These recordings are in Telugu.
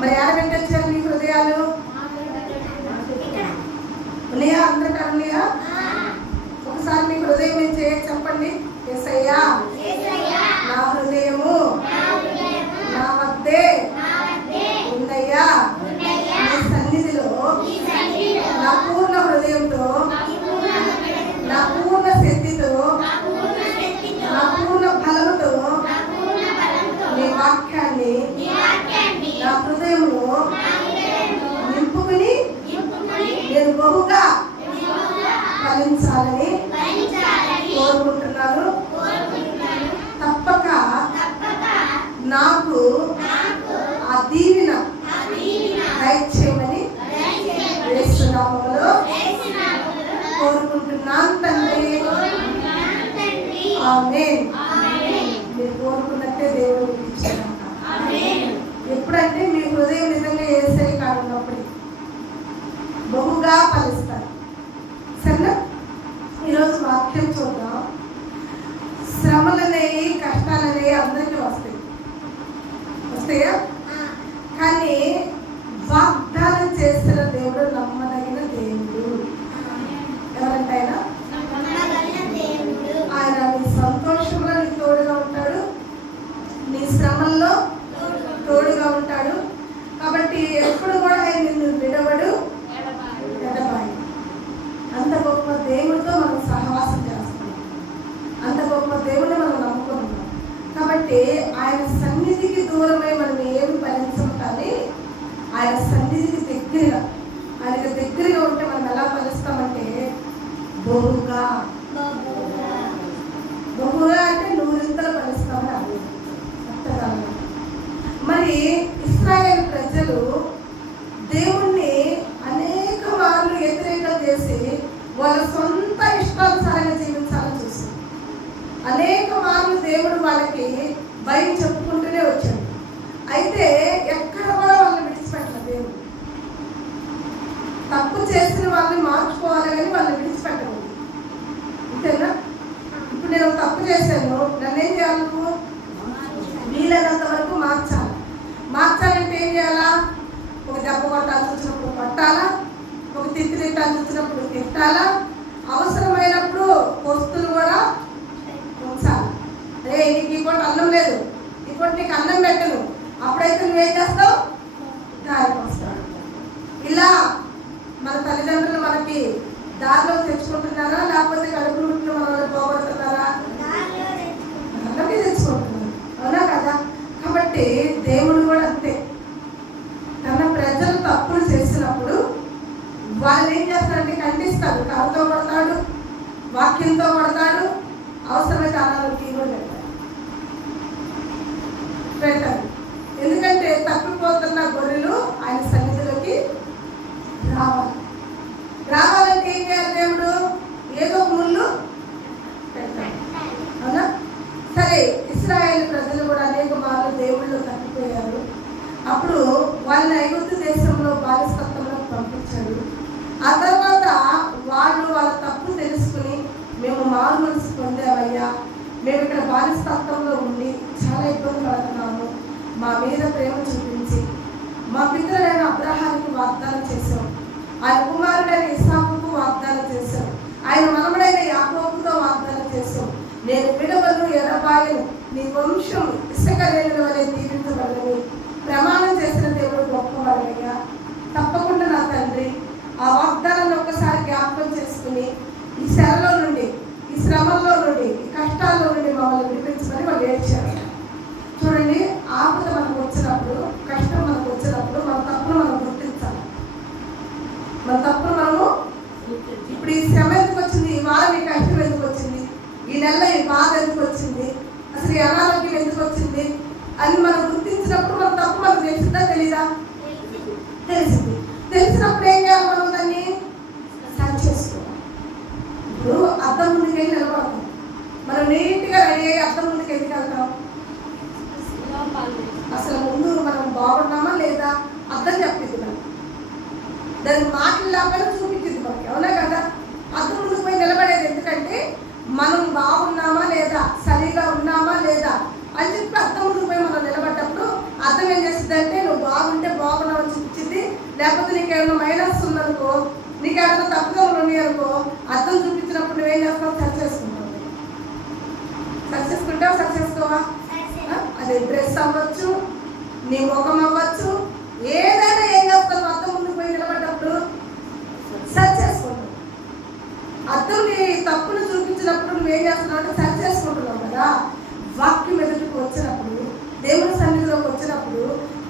మరి ఆడబెట్టొచ్చారు మీ హృదయాలు ఉన్నాయా? అందరికీ ఉన్నాయా? ఒకసారి మీ హృదయం ఏం చెప్పండి. యేసయ్యా నా హృదయము నా వద్దే ఉందయ్యా, నీ సన్నిధిలో నా పూర్ణ హృదయంతో, నా పూర్ణ శక్తితో, నా పూర్ణ బలముతో నీ వాక్యాన్ని నా హృదయంలో నింపుకుని నేను బహుగా ఫలించాలని కోరుకుంటున్నాను. తప్పక నాకు ఆ దీవెన దయచేయమని యేసు నామములో కోరుకుంటున్నాను తండ్రి. ఆమేన్. మీరు కోరుకున్నట్టే దేవుడు మీకు ఇచ్చాడు. ఎప్పుడంటే మీ హృదయం నిజంగా యేసయ్య కాదు ఉన్నప్పుడు బహుగా ఫలిస్తారు. సరేనా? ఈరోజు వాక్యం చూద్దాం. శ్రమలనేవి కష్టాలనేవి అందరికీ వస్తాయా? కానీ వాగ్దానం చేస్తున్న దేవుడు నమ్మదగిన దేవుడు. ఎవరంటే ఆయన నీ సంతోషంలో నీకు తోడుగా ఉంటాడు, నీ శ్రమల్లో తోడుగా ఉంటాడు. కాబట్టి ఎప్పుడు కూడా ఆయన నిన్ను విడవడు, ఎడబాయి. అంత గొప్ప దేవుడితో మనం సహవాసం చేస్తున్నాం, అంత గొప్ప దేవుడిని మనం నమ్ముకున్నాం. కాబట్టి ఆయన సన్నిధికి దూరమై మనం ఏమి ఫలించం, కానీ ఆయన సన్నిధికి దగ్గరగా, ఆయనకు దగ్గరగా ఉంటే మనం ఎలా ఫలిస్తామంటే బహుగా అంటే నూరింతలు ఫలిస్తామని అర్థం. మరి ఇశ్రాయేలు ప్రజలు దేవుణ్ణి అనేక మార్లు వ్యతిరేకం చేసి వాళ్ళ సొంత ఇష్టానుసారంగా జీవించాలని చూస్తారు. అనేక మార్లు దేవుడు వాళ్ళకి భయం చెప్పుకుంటూనే వచ్చాడు. అయితే ఎక్కడ కూడా వాళ్ళని విడిచిపెట్టలేదు దేవుడు. తప్పు చేసిన వాళ్ళని మార్చుకోవాలి కానీ వాళ్ళని విడిచిపెట్టలేదు. అంతేనా? ఇప్పుడు నేను తప్పు చేశాను, నన్ను ఏం చేయాలి? నువ్వు వీలైనంత వరకు మార్చాలంటే ఏం చేయాలా? ఒక దెబ్బ కొట్టాల్సి వచ్చినప్పుడు కొట్టాలా, ఒక తిట్టాల్సి వచ్చినప్పుడు తిట్టాలా, అవసరమైనప్పుడు వస్తువులు కూడా ఉంచాలి. అరే నీకు ఈ పూట అన్నం లేదు, ఈ పూట నీకు అన్నం పెట్టను, అప్పుడైతే నువ్వేం చేస్తావు? దారికి వస్తావు. ఇలా మన తల్లిదండ్రులు మనకి దారిలో తెచ్చుకుంటున్నారా, లేకపోతే కడుపు పుట్టిన మనల్ని పోగొడుతున్నారా? దారిలోకి తెచ్చుకుంటున్నారు. అవునా కదా? కాబట్టి దేవుడు కూడా అంతే. తన ప్రజలు తప్పులు చేసినప్పుడు వాళ్ళు ఏం చేస్తారంటే ఖండిస్తాడు. కర్రతో కొడతాడు, వాక్యంతో కొడతాడు, అవసరమైతే అనారోగ్యం కూడా పెడతాడు. ఎందుకంటే తప్పిపోతున్న గొర్రెలు ఆయన సన్నిధిలోకి రావాలంటే ఏం చేయాలి? దేవుడు ఏదో ఒక ముళ్ళు పెడతాడు. అవునా? సరే, ఇశ్రాయేలు ప్రజలు కూడా అనేక మార్లు దేవుళ్ళు తప్పిపోయారు. అప్పుడు వాళ్ళని ఐగుప్తు దేశంలో బానిసత్వంలో పంపించాడు. ఆ తర్వాత వాళ్ళు వాళ్ళ తప్పు తెలుసుకుని మేము మారు మనసు పొందామయ్యా, మేము ఇక్కడ బానిసత్వంలో ఉండి చాలా ఇబ్బంది పడుతున్నాము, మా మీద ప్రేమ చూపించి మా పితరులైన అబ్రహాముకు వాగ్దానం చేశాం, ఆయన కుమారుడైన ఇస్సాకుకు వాగ్దానం చేశాం, ఆయన మనవడైన యాకోబుతో వాగ్దానం చేశాం, నేను విడవను ఎడబాయను, నీ వంశం ఇసుక రేణుల వలె దీవించబడని ప్రమాణం చేసిన దేవుడు గొప్పవాడయ్యా. తప్పకుండా నా తండ్రి ఆ వాగ్దానాన్ని ఒక్కసారి జ్ఞాపకం చేసుకుని ఈ శరలో నుండి, ఈ శ్రమంలో నుండి, ఈ కష్టాల్లో నుండి మమ్మల్ని విడిపించమని వాళ్ళు ఏడ్చారు. చూడండి, ఆపద మనకు వచ్చినప్పుడు, కష్టం మనకు వచ్చినప్పుడు మన తప్పును మనం గుర్తించాలి. మన తప్పును మనము ఇప్పుడు ఈ శ్రమ ఎందుకు వచ్చింది, ఈ వారం ఈ కష్టం ఎందుకు వచ్చింది, ఈ నెల ఈ బాధ ఎందుకు వచ్చింది, అసలు ఈ అనారోగ్యం ఎందుకు వచ్చింది అని మనం గుర్తించినప్పుడు మన తప్పు మనకు తెలిసిందా తెలీదా? తెలిసింది. తెలిసినప్పుడు ఏం చేయాలి? మనం దాన్ని సరి చేసుకోవాలి. ఇప్పుడు అద్దం ముందుకు వెళ్ళి నిలబడతాం, మనం నీట్గా రెడీ అయ్యి అద్దం ముందుకు ఎందుకు వెళ్తాం? అసలు ముందు మనం బాగున్నామా లేదా అద్దం చెప్పింది మనకి, దాని మాటలు లేకపోయినా చూపించింది మనకి. అవునా కదా? అద్దం ముందుకు పోయి నిలబడేది ఎందుకంటే మనం బాగున్నామా లేదా, సరిగా ఉన్నామా లేదా అని చెప్పి అద్దం ముందుకు పోయి మనం నిలబడ్డప్పుడు అర్థం ఏం చేసిందంటే నువ్వు బాగుంటే బాగున్నావు చూపించింది, లేకపోతే నీకు ఏమైనా మైనస్ ఉందనుకో, నీకు ఏమైనా తప్పుదములు ఉన్నాయనుకో, అర్థం చూపించినప్పుడు నువ్వేం చేస్తావు? సరి చేసుకుంటావు. సరి చేసుకుంటావు, సరి చేసుకోవా? అది డ్రెస్ అవ్వచ్చు, నీ ముఖం అవ్వచ్చు, ఏదైనా ఏం చేస్తావు? అర్థం ముందుకు పోయి నిలబడ్డప్పుడు సరి చేసుకుంటావు. అర్థం నీ తప్పును చూపించినప్పుడు నువ్వేం చేస్తున్నావు అంటే సరి చేసుకుంటున్నావు కదా. వాక్యం ఎదుటికి వచ్చినప్పుడు, దేవుని సన్నిధిలోకి వచ్చినప్పుడు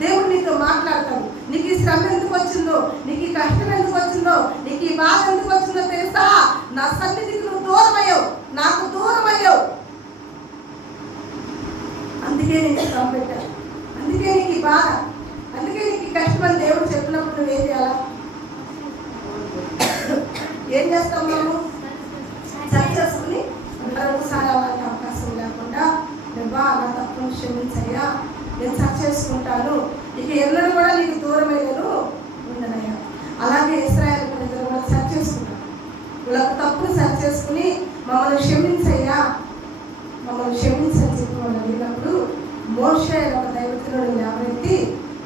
దేవుడు నీతో మాట్లాడతాడు. నీకు ఈ శ్రమ ఎందుకు వచ్చిందో, నీకు ఈ కష్టం ఎందుకు వచ్చిందో, నీకు ఈ బాధ ఎందుకు వచ్చిందో తెలుసా? నా సన్నిధికి నువ్వు దూరం అయ్యావు, నాకు దూరం అయ్యావు, అందుకే నీకు శ్రమ పెట్టాను, అందుకే నీకు ఈ బాధ, అందుకే నీకు ఈ కష్టం అని దేవుడు చెప్పినప్పుడు నువ్వేం చేయాలా? ఏం చేస్తాం? మేము సరి చేసుకుని మరొకసారి అలాంటి అవకాశం లేకుండా, దేవా నా తప్పును క్షమించయ్యా, నేను సరి చేసుకుంటాను, ఇక ఎన్నడూ కూడా నీకు దూరమైనను ఉండనయ్యా. అలాగే ఇశ్రాయేలు ప్రజలు కూడా సరి చేసుకుంటారు. వీళ్ళకు తప్పును సరి చేసుకుని మమ్మల్ని క్షమించయ్యా, మమ్మల్ని క్షమించని చెప్పి వాళ్ళు అడిగినప్పుడు మోషే ఒక దైవజనుడు లేవనెత్తి,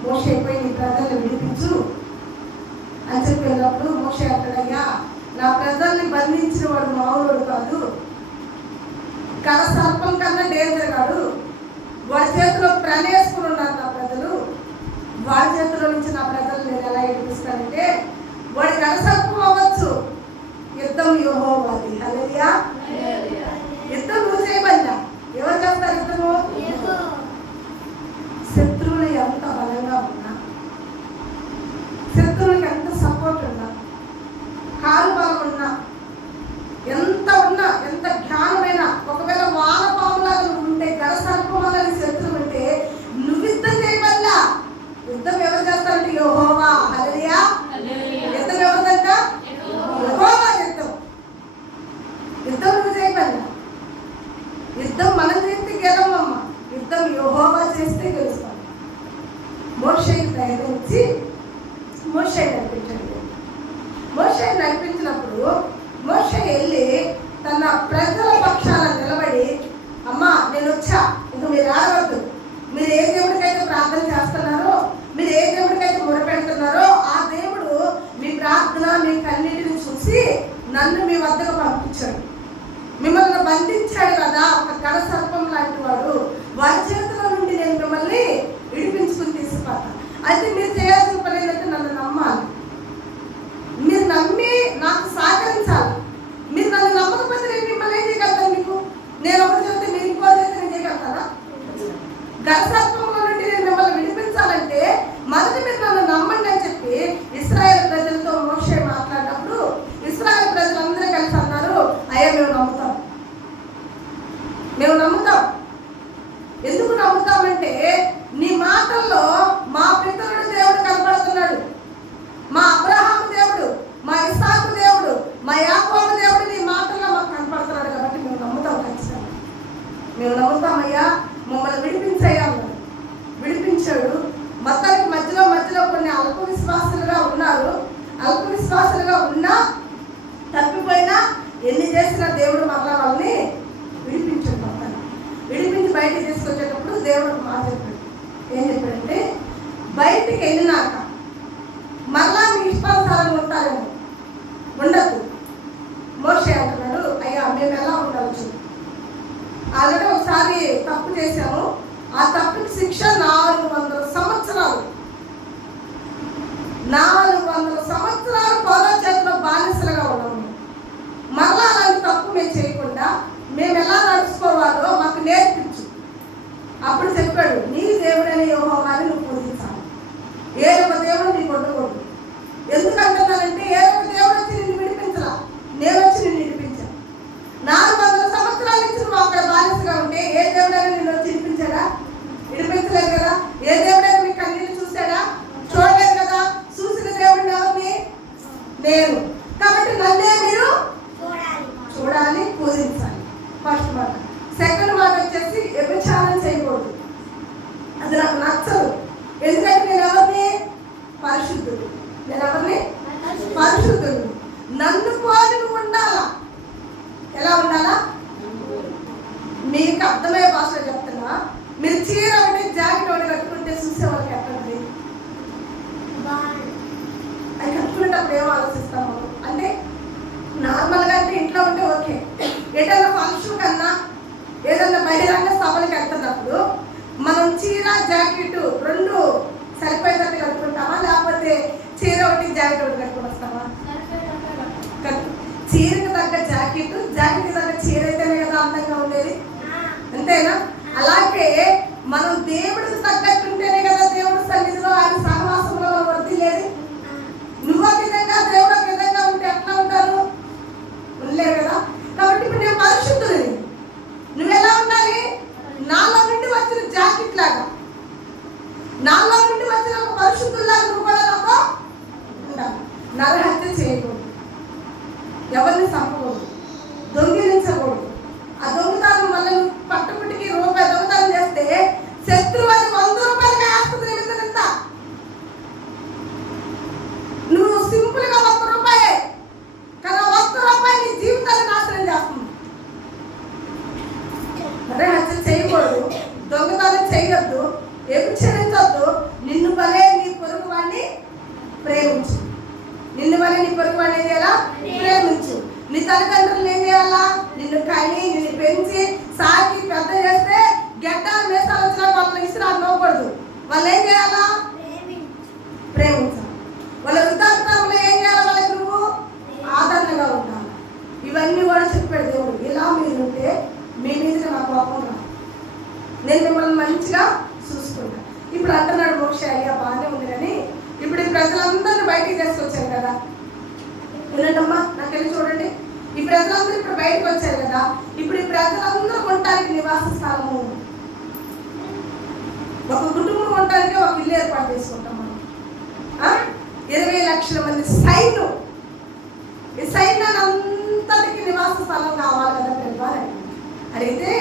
మోషే పోయి నీ ప్రజల్ని విడిపించు అని చెప్పినప్పుడు మోషే అంటాడయ్యా, నా ప్రజల్ని బంధించిన వాడు మామూలు కాదు, కడ సర్పం కన్నా డేంజర్ కాదు, వాడి చేతిలో ప్రణేసుకుని ఉన్నారు నా ప్రజలు, వాడి చేతిలో నుంచి నా ప్రజలు నేను ఎలా విడిపిస్తానంటే, వాడి కడ సర్పం అవ్వచ్చు, యుద్ధం యెహోవాది. హల్లెలూయా. యుద్ధం నువ్వు చేయబడ్డా, ఎవరు చేస్తారు యుద్ధము? శత్రువులు ఎంత బలంగా ఉన్నా, శత్రువులకు ఎంత సపోర్ట్ ఉన్నా, కాలు బలం ఉన్నా, ఎంత ఉన్నా, ఎంత జ్ఞానమైనా, ఒకవేళ వానపాములాగా నువ్వు ఉంటే, గడసర్పంలాగా శత్రువు ఉంటే, నువ్వు యుద్ధం చేయబల్లా. యుద్ధం ఎవరు చేస్తారంటే యెహోవా. హల్లెలూయా. యుద్ధం ఎవరిదంట? యెహోవా యుద్ధం. యుద్ధం నువ్వు చేయబల్లా. యుద్ధం మనం చేస్తే గెలవమ్మ, యుద్ధం యెహోవా చేస్తే గెలుస్తాం. మోషేకి ధైర్యం ఇచ్చి మోషే నడిపించండి. మోషే నడిపించినప్పుడు మోషే వెళ్ళి తన ప్రజల పక్షాన నిలబడి, అమ్మా నేను వచ్చా, ఇంక మీరు ఆడవద్దు, మీరు ఏ దేవుడికైతే ప్రార్థన చేస్తున్నారో, మీరు ఏ దేవుడికైతే మొరపెడుతున్నారో ఆ దేవుడు మీ ప్రార్థన మీ కన్నిటిని చూసి నన్ను మీ వద్దకు పంపించాడు, మిమ్మల్ని బంధించాడు కదా ఒక గడ సర్పం లాంటి వాడు, వారి చేతిలో నుండి నేను మిమ్మల్ని విడిపించుకుని తీసుకుపోతాను. అయితే మీరు చేయాల్సిన పని ఏంటంటే నన్ను నమ్మాలి, మీరు నమ్మి నాకు సహకరించాలి. మీరు నన్ను నమ్మకపోతే నేను మిమ్మల్ని ఏం చేయగలుగుతాను? మీకు నేను ఒకటి చెప్తే మీరు ఇంకో చేస్తే నేను చేయగలుగుతానా? గడసత్వంలో నుండి నేను మిమ్మల్ని విడిపించాలంటే మొదటి మీరు నన్ను నమ్మండి అని చెప్పి ఇశ్రాయేలు ప్రజలతో మోషే మాట్లాడినప్పుడు ఇశ్రాయేలు ప్రజలందరూ కలిసి అన్నారు, అయ్యా మేము నమ్ముతాం, మేము నమ్ముతాం. ఎందుకు నమ్ముతామంటే నీ మాటల్లో మా పితరుడు దేవుడు కనబడుతున్నాడు, మా అబ్రహాము దేవుడు, మా ఇస్సాకు దేవుడు, మా యాకోబు దేవుడు నీ మాటల్లో మాకు కనపడుతున్నాడు కాబట్టి మేము నమ్ముతాం. ఖచ్చితంగా మేము నమ్ముతామయ్యా, మమ్మల్ని విడిపించయ్యా. విడిపించాడు. మొత్తానికి మధ్యలో కొన్ని అల్ప విశ్వాసులుగా ఉన్నారు. అల్ప విశ్వాసులుగా ఉన్నా, తప్పిపోయినా, ఎన్ని చేసినా దేవుడు మరలా వాళ్ళని విడిపించాడు. మొత్తాన్ని విడిపించి బయటికి తీసుకొచ్చేటప్పుడు దేవుడు మాట చెప్పాడు. ఏం చెప్పాడంటే, బయటికి వెళ్ళినాక మరలా మీ ఇష్టానుసారంగా ఉంటారేమో, ఉండద్దు. మోషే అంటున్నాడు, అయ్యా మేము ఎలా ఉండవచ్చు? ఆల్రెడీ ఒకసారి తప్పు చేశాము, ఆ తప్పుకి శిక్ష 400 సంవత్సరాలు. 400 సంవత్సరాలు పౌర చేతిలో బానిసలుగా ఉన్నాము. మరలా అలాంటి తప్పు మేము చేయకుండా మేము ఎలా నడుచుకోవాలో మాకు నేర్పించు. అప్పుడు చెప్పాడు, నీ దేవుడైన యెహోవాని నువ్వు పూజించాలి. 7వ ఏదైనా బహిరంగ సభలకు వెళ్తున్నప్పుడు మనం చీర జాకెట్ రెండు సరిపోయేటట్టు కట్టుకుంటామా, లేకపోతే చీర ఒకటి జాకెట్ ఒకటి కట్టుకుని వస్తామా? చీరకు తగ్గ జాకెట్, జాకెట్ తగ్గ చీర అయితేనే కదా అందంగా ఉండేది, అంతేనా? అలాగే మనం దేవుడికి తగ్గట్టుంటేనే కదా దేవుడి సన్నిధిలో ఆయన సహవాసంలో మనం వర్తిల్లేది. నువ్వు ఒక విధంగా దేవుడు ఒక విధంగా ఉంటే ఎట్లా ఉంటారు? ఉండలేరు కదా. కాబట్టి ఇప్పుడు నేను పరిశుద్ధుని, నువ్వు ఎలా ఉండాలి? నాలో నుండి వచ్చిన జాకెట్ లాగా, నాలో నుండి వచ్చిన ఒక పరిశుద్ధులాగా నువ్వు కూడా నాతో ఉండాలి. నరహత్య చేయకూడదు, ఎవరిని చంపకూడదు, దొంగిలించకూడదు. ఆ దొంగతనం వల్ల నువ్వు పట్టుబడికి రూపాయి దొంగతనం చేస్తే శత్రువు అది 100 రూపాయలుగా వేస్తుంది. ఎంత నువ్వు సింపుల్ గా 1 రూపాయే కానీ 1 రూపాయి నీ జీవితాన్ని నాశనం చేస్తుంది. అరే హత్య చేయకూడదు, దొంగతనం చేయొద్దు, వ్యభిచరించొద్దు. నిన్ను వలే నీ పొరుగు వాడిని ప్రేమించు. నిన్ను వలే నీ పొరుగు వాడిని ఏం చేయాలా? ప్రేమించు. నీ తల్లిదండ్రులు ఏం చేయాలా? నిన్ను కని నిన్ను పెంచి సాకి పెద్ద చేస్తే గడ్డాలు వేసాలు వచ్చినా వాళ్ళని ఇసురాలు నవ్వకూడదు. వాళ్ళు ఏం చేయాలా? ప్రేమించాలి. వాళ్ళ వృద్ధాప్యంలో ఏం చేయాలి? వాళ్ళకి నువ్వు ఆదరణగా ఉండాలి. ఇవన్నీ కూడా చెప్పాడు దేవుడు. ఇలా మీరుంటే మీ మీద నా కోపం రాదు, నేను మిమ్మల్ని మంచిగా చూసుకుంటా. ఇప్పుడు అంటున్నాడు మోషే, అయ్యా బాగానే ఉంది కానీ ఇప్పుడు ఈ ప్రజలందరినీ బయటికి తీసుకొచ్చారు కదా. వినండమ్మా, నాకెళ్ళి చూడండి. ఈ ప్రజలందరూ ఇప్పుడు బయటకు వచ్చారు కదా. ఇప్పుడు ఈ ప్రజలందరూ ఉండటానికి నివాస స్థలము, ఒక కుటుంబం ఉండటానికి ఒక ఇల్లు ఏర్పాటు చేసుకుంటాం మనం. 20 లక్షల మంది సైన్యం, ఈ సైన్యాన్ని అంతటికి నివాస స్థలం కావాలి కదా పెద్దవారు అడిగితే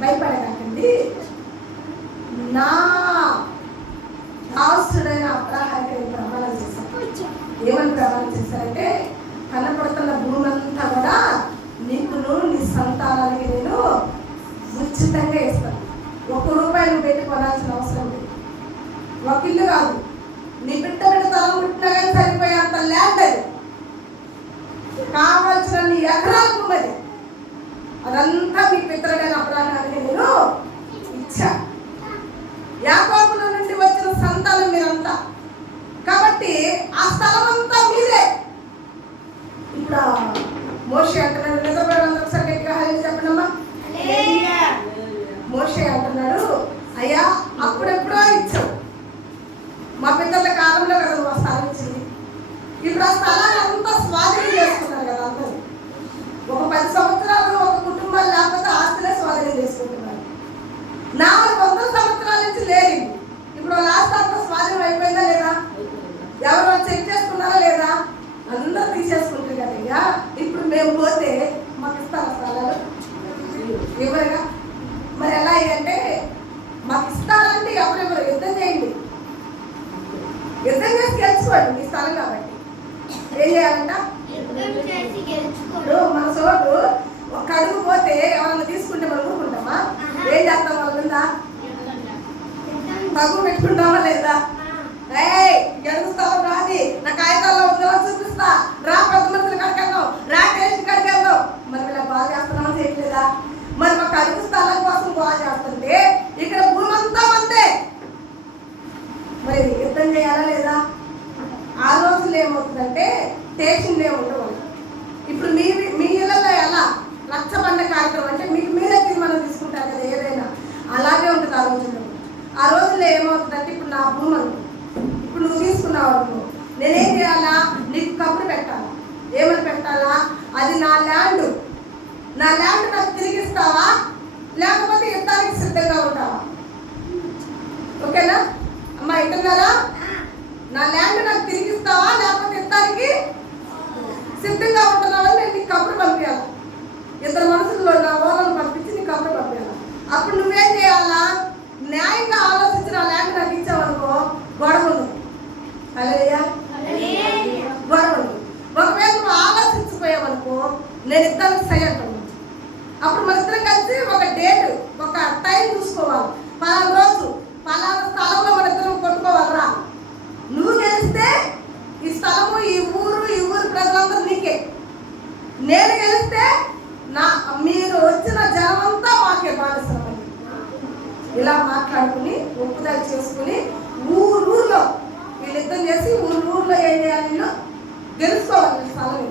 భయపడకండి, నా దాసుడైన అబ్రహాముకి ప్రమాణం చేశారు. ఏమని ప్రమాణం చేశారంటే, కనపడుతున్న భూమి అంతా కూడా నీకును నీ సంతానానికి నేను ఉచితంగా ఇస్తాను. 1 రూపాయి నువ్వు పెట్టి కొనాల్సిన అవసరం లేదు. ఒక ఇల్లు కాదు, నీ బిడ్డ తలం పుట్టినా కానీ సరిపోయేంత ల్యాండ్ అది, కావాల్సిన నీ ఎకరాల భూమి అది, అదంతా మీ పితరుడైన అబ్రహాముకి నేను ఇచ్చా. యాకోబుల నుండి వచ్చిన సంతానం మీరంతా, కాబట్టి ఆ స్థలం అంతా మీదే. ఇప్పుడు మోషే అంటున్నాడు, నిజపడంలో ఒకసారి గట్టిగా హల్లెలూయా చెప్పండమ్మా. మోషే అంటున్నాడు, అయ్యా అప్పుడెప్పుడో ఇచ్చావు, మా పితరుల కాలంలో కదా నువ్వు ఆ స్థలం ఇచ్చింది. ఇప్పుడు ఆ స్థలాన్ని అంతా స్వాధీనం చేసుకున్నారు కదా అందరూ. ఒక 10 సంవత్సరాలు ఒక కుటుంబాలు లేకపోతే ఆస్తులే స్వాధీనం చేసుకుంటున్నారు. 400 సంవత్సరాల నుంచి లేదు. ఇప్పుడు వాళ్ళ ఆస్తి అంతా స్వాధీనం అయిపోయిందా లేదా? ఎవరు చెక్ చేసుకున్నారా లేదా? అందరూ తీసేసుకుంటారు కదా. ఇక ఇప్పుడు మేము పోతే మాకు ఇస్తారా స్థలాలు? ఎవరుగా మరి ఎలా అంటే మాకు ఇస్తారంటే ఎవరెవరు యుద్ధం చేయండి, యుద్ధం చేసి గెలుచుకోండి మీ స్థలం. కాబట్టి ఏం చేయాలంట? మన చోటు ఒక అడుగు పోతే ఎవరన్నా తీసుకుంటే మనం ఊరుకుంటామా? ఏం చేస్తాం? వాళ్ళ మీద తగ్గు పెట్టుకుంటామా లేదా? గడుగు స్థలం రాది, నా కాగితాల్లో ఉందో చూపిస్తా, రా పెద్ద మనుషులు కడకెళ్దాం, రా టేషన్ కడకెళ్దాం. మరి ఇలా బాగా చేస్తున్నామని చేయట్లేదా? మరి ఒక అడుగు స్థలం కోసం బాగా చేస్తుంటే ఇక్కడ భూమి అంతా మందే, మరి యుద్ధం చేయాలా లేదా? ఆ రోజుల్లో ఏమవుతుందంటే స్టేషన్లే ఉండవు. ఇప్పుడు మీ ఇళ్ళల్లో ఎలా రచ్చబండ కార్యక్రమం అంటే మీకు మీరే తీర్మానం తీసుకుంటారు కదా, ఏదైనా అలాగే ఉంటుంది ఆ రోజుల్లో. ఆ రోజుల్లో ఏమవుతుందంటే ఇప్పుడు నా భూమి ఇప్పుడు నువ్వు తీసుకున్నావు అనుకో, నేనేం చేయాలా? నీకు కబురు పెట్టాలా? ఏమని పెట్టాలా? అది నా ల్యాండ్, నా ల్యాండ్ నాకు తిరిగిస్తావా లేకపోతే యుద్ధానికి సిద్ధంగా ఉంటావా? ఓకేనా అమ్మా, వింటున్నారా? నా ల్యాండ్ నాకు తిరిగిస్తావా లేకపోతే యుద్ధానికి సిద్ధంగా ఉంటున్నావని నేను నీకు కబురు పంపించాలి. 2 మనుషుల్లో నా ఓలను పంపించి నీకు కబురు పంపించాలి. అప్పుడు నువ్వేం చేయాలా? న్యాయంగా ఆలోచించిన ల్యాండ్ నాకు ఇచ్చావనుకో, గొడవ ఉంది. హల్లెలూయా, గొడవ ఉంది. ఒకవేళ నువ్వు ఆలోచించిపోయావనుకో, నేను ఇద్దరికి సై అంటాను. అప్పుడు మన ఇద్దరం కలిసి ఒక డేట్, ఒక టైం చూసుకోవాలి. 10 రోజు 10 స్థలంలో మన ఇద్దరం కొట్టుకోవాలరా. నువ్వు గెలిస్తే ఈ స్థలము, ఈ ఊరు ప్రజలందరూ నీకే. నేను గెలిస్తే మీరు వచ్చిన జనం అంతా మాకే. యుద్ధం చేసి ఊర్లో ఏం చేయాలి, వీళ్ళు గెలుచుకోవాలి స్థలం.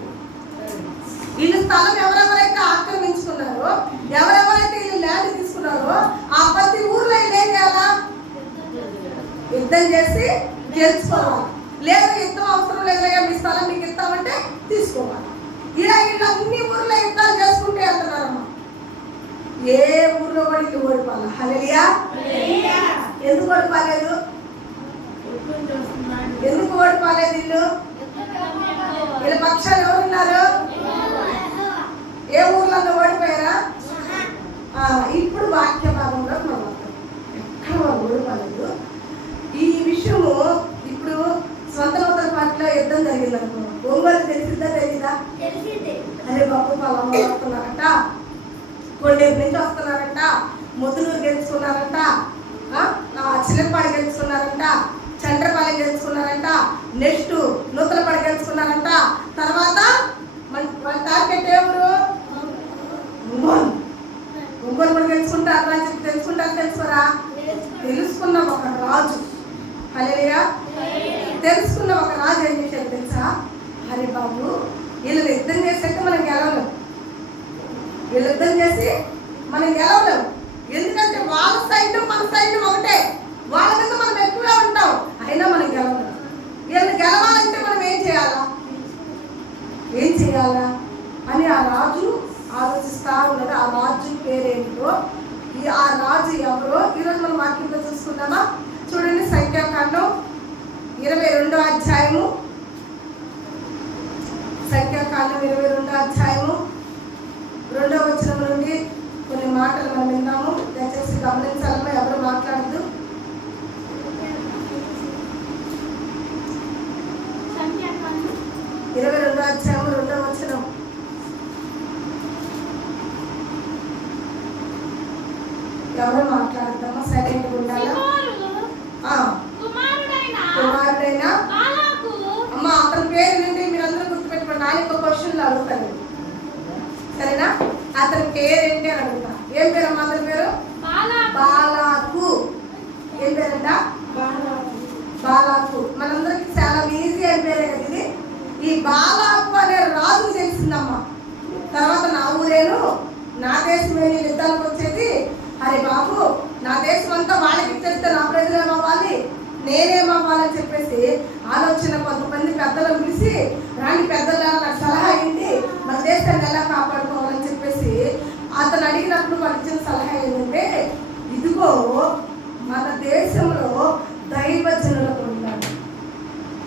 వీళ్ళు స్థలం ఎవరెవరైతే ఆక్రమించుకున్నారో, ఎవరెవరైతే వీళ్ళు ల్యాండ్ తీసుకున్నారో ఆ ప్రతి ఊర్లో వీళ్ళు ఏం చేయాలా, యుద్ధం చేసి గెలుచుకోవాలి. లేదా యుద్ధం అవసరం లేదయ్యా, మీ స్థలం మీకు ఇస్తామంటే తీసుకోవాలి. ఇలా వీళ్ళు అన్ని ఊర్లో యుద్ధాలు చేసుకుంటే వెళ్తున్నారమ్మా. ఏ ఊర్లో కూడా ఇల్లు ఓడిపోవాలి. హల్లెలూయా. ఎందుకు ఓడిపోలేదు? ఎందుకు ఓడిపోలేదు? ఇల్లు వీళ్ళ పక్షాలు ఎవరున్నారు? ఏ ఊర్లలో ఓడిపోయారా? ఇప్పుడు వాక్య భాగంలో మనం ఎక్కడ వాళ్ళు ఓడిపోలేదు. ఈ విషయము ఇప్పుడు స్వంత పార్టీలో యుద్ధం జరిగింది అనుకో, ఒంగోలు తెలిసిందా తెలీదా? అరే బాబు పొలం వస్తున్నారంట, కొండేపు నుంచి వస్తున్నారంట, ముద్దునూరు గెలుచుకున్నారంట, చిల్లపాడు గెలుచుకున్నారంట, చండ్రపాలెం గెలుచుకున్నారంట, నెక్స్ట్ నూతలపాడు గెలుచుకున్నారంట. తర్వాత మన టార్గెట్ ఎవరు? ఒంగోలు కూడా గెలుచుకుంటారు అని చెప్పి తెలుసుకుంటారు. తెలుసుకోరా? తెలుసుకున్న ఒక రాజు, హల్లెలూయా, తెలుసుకున్న ఒక రాజు ఏం చేశాడు తెలుసా? అరే బాబు వీళ్ళు యుద్ధం చేసాక మనం గెలవలేం, వీళ్ళు యుద్ధం చేసి మనం గెలవలేం. ఎందుకంటే వాళ్ళ సైడ్ మన సైడ్ ఒకటే, వాళ్ళ మీద మనం ఎక్కువగా ఉంటాం, అయినా మనం గెలవలేం. వీళ్ళని గెలవాలంటే మనం ఏం చేయాలా అని ఆ రాజు ఆలోచిస్తా ఉన్నది. ఆ రాజు పేరేంటో, ఆ రాజు ఎవరో ఈరోజు మనం వాక్యంలో చూసుకుందామా? చూడండి, సంఖ్యాకాండం 22వ అధ్యాయము, సంఖ్యాకాండం 22వ అధ్యాయము 2వ వచనం నుండి కొన్ని మాటలు మనం విన్నాము. దయచేసి గమనించాలమ్మా, ఎవరు మాట్లాడద్దు. 22వ అధ్యాయము 2వ వచనం. ఎవరు మాట్లాడతామా? సైలెంట్గా ఉండాలా? కుమారుడైన అమ్మ, అతని పేరు నుండి మీరందరూ గుర్తుపెట్టుకోండి. ఆయన ఒక క్వశ్చన్లు అడుగుతాను, సరేనా? అతని పేరు ఏంటి అని అడుగుతా. ఏం పేరు అమ్మ అతని పేరు? బాలాకు. ఏం పేరంట? బాలాకు. మనందరికి చాలా ఈజీ అని పేరే కదా ఇది. ఈ బాలాకు అనే రాజు తెలిసిందమ్మా. తర్వాత నా ఊరేను, నా దేశమే యుద్ధాలకు వచ్చేది. అరే బాబు, నా దేశం అంతా వాళ్ళకి ఇచ్చేస్తే నా ప్రజలు ఏమవ్వాలి, నేనేమవ్వాలని చెప్పేసి ఆలోచన కొంతమంది పెద్దలు పిలిచి, రాని పెద్దల నాకు సలహా ఏంటి, మన దేశాన్ని ఎలా కాపాడుకోవాలని చెప్పేసి అతను అడిగినప్పుడు వాళ్ళు ఇచ్చిన సలహా ఏంటంటే, ఇదిగో మన దేశంలో దైవజనులకు ఉన్నాడు.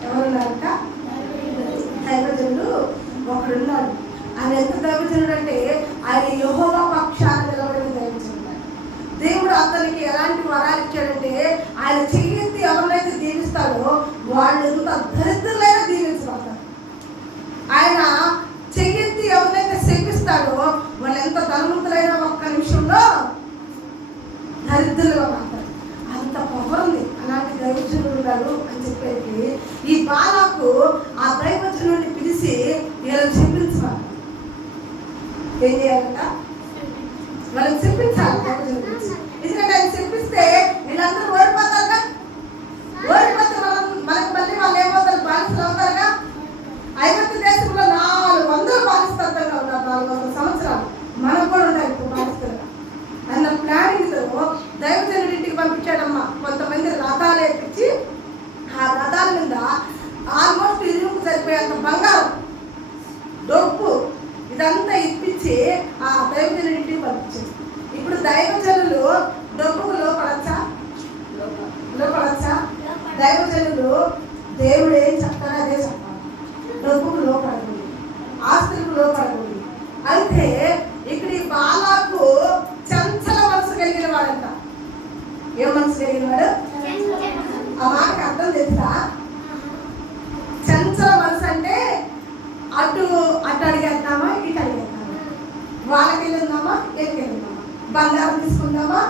ఎవరున్నారంట? దైవజనుడు ఒకడున్నాడు. ఆయన ఎంత దైవజనుడు అంటే ఆయన యెహోవా పక్షాన నిలబడిన దైవజనుడు. దేవుడు అతనికి ఎలాంటి వరాలు ఇచ్చాడంటే, ఆయన చెయ్యెత్తి ఎవరినైతే దీవిస్తాడో వాళ్ళు ఎంత దరిద్రులైనా దీవించబడతారు. ఆయన చెయ్యెత్తి ఎవరినైతే శపిస్తాడో వాళ్ళు ఎంత ధనవంతులైనా ఒక్క నిమిషంలో దరిద్రులుగా మారుతారు. అంత పవర్ ఉంది. అలాంటి దైవజనుడు ఉన్నాడు అని చెప్పేసి ఈ బాలాకు ఆ దైవజనుడిని పిలిచి వీళ్ళని చెప్పించాలి. ఏం చేయాలంట? వాళ్ళని చెప్పించాలి దైవజనుడి గురించి. ఎందుకంటే ఆయన చెప్పిస్తే వీళ్ళందరూ ఓడిపోతారుగా. ఓడిపోతే మనకు మళ్ళీ వాళ్ళు ఏమవుతారు? బానిసలు అవుతారుగా. ఐగుప్తు దేశంలో 400 బానిసత్వంగా ఉన్నారు. 400 సంవత్సరాలు మనకు కూడా ఉంటాయి ఇప్పుడు బానిసలుగా అన్న ప్లానింగ్తో దైవజనుడి ఇంటికి పంపించాడమ్మా. కొంతమంది రథాలు వేపించి ఆ రథాల మీద ఆల్మోస్ట్ ఇరుముకు సరిపోయేంత బంగారం, డొప్పు ఇదంతా ఇప్పించి ఆ దైవజనుడి ఇంటికి పంపించాడు. ఇప్పుడు దైవజనులు డొప్పుకు లోపడచ్చా? దైవజనులు దేవుడు ఏం చెప్తారో అదే చెప్పాలి. డొప్పుకు లోపడకూడదు, ఆస్తులకు లోపడకూడదు. అయితే ఇక్కడ ఈ బాలాకు చంచల మనసు కలిగిన వాడంట. ఏం మనసు కలిగిన వాడు? ఆ మాటకి అర్థం తెలుసా? చంచల మనసు అంటే అటు అడిగేద్దామా, ఇటు అడిగేద్దామా, వాళ్ళకి వెళ్ళిందామా, ఎక్కడికి వెళ్దామా, బంగారం తీసుకుందామా,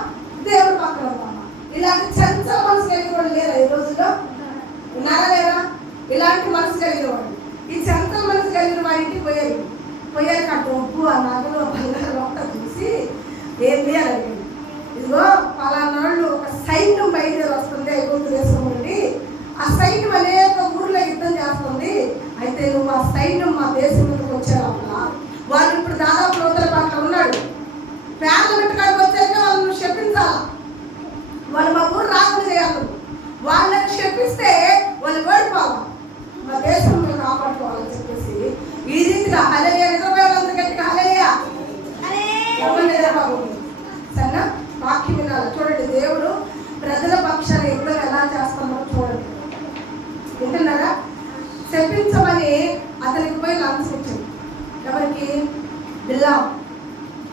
దేవుడు పక్కన ఉందామా, ఇలాంటి చంచల మనసు కలిగిన వాడు లేరా ఈ రోజుల్లో? ఉన్నారా లేరా? ఇలాంటి మనసు కలిగిన వాడు. ఈ చంచల మనసు కలిగిన వాడింటికి పోయారు ఆ డబ్బు, ఆ నగలు, ఆ బంగారం ఒక్క చూసి ఏంటి అని అడిగింది. ఇదిగో పలానాళ్ళు ఒక సైన్యం బయలుదేరి వస్తుంది ఐగుప్తు దేశం నుండి. ఆ సైన్యం అనేక వాళ్ళని శపిస్తే వాళ్ళు ఓడిపోవాలి, మా దేశం కాపాడుకోవాలని చెప్పేసి ఈ రీతిగా హల్లెలూయా నిద్రపోయే వాళ్ళందరూ గట్టిగా హల్లెలూయా ఎవరు నిద్రపోకూడదు. సరేనా? వాక్యం వినాలి. చూడండి, దేవుడు ప్రజల పక్షాన యుద్ధం ఎలా చేస్తున్నారో చూడండి. వింటున్నారా? శపించమని అతనికి పోయి లంచం ఇచ్చింది. ఎవరికి? బిలాం.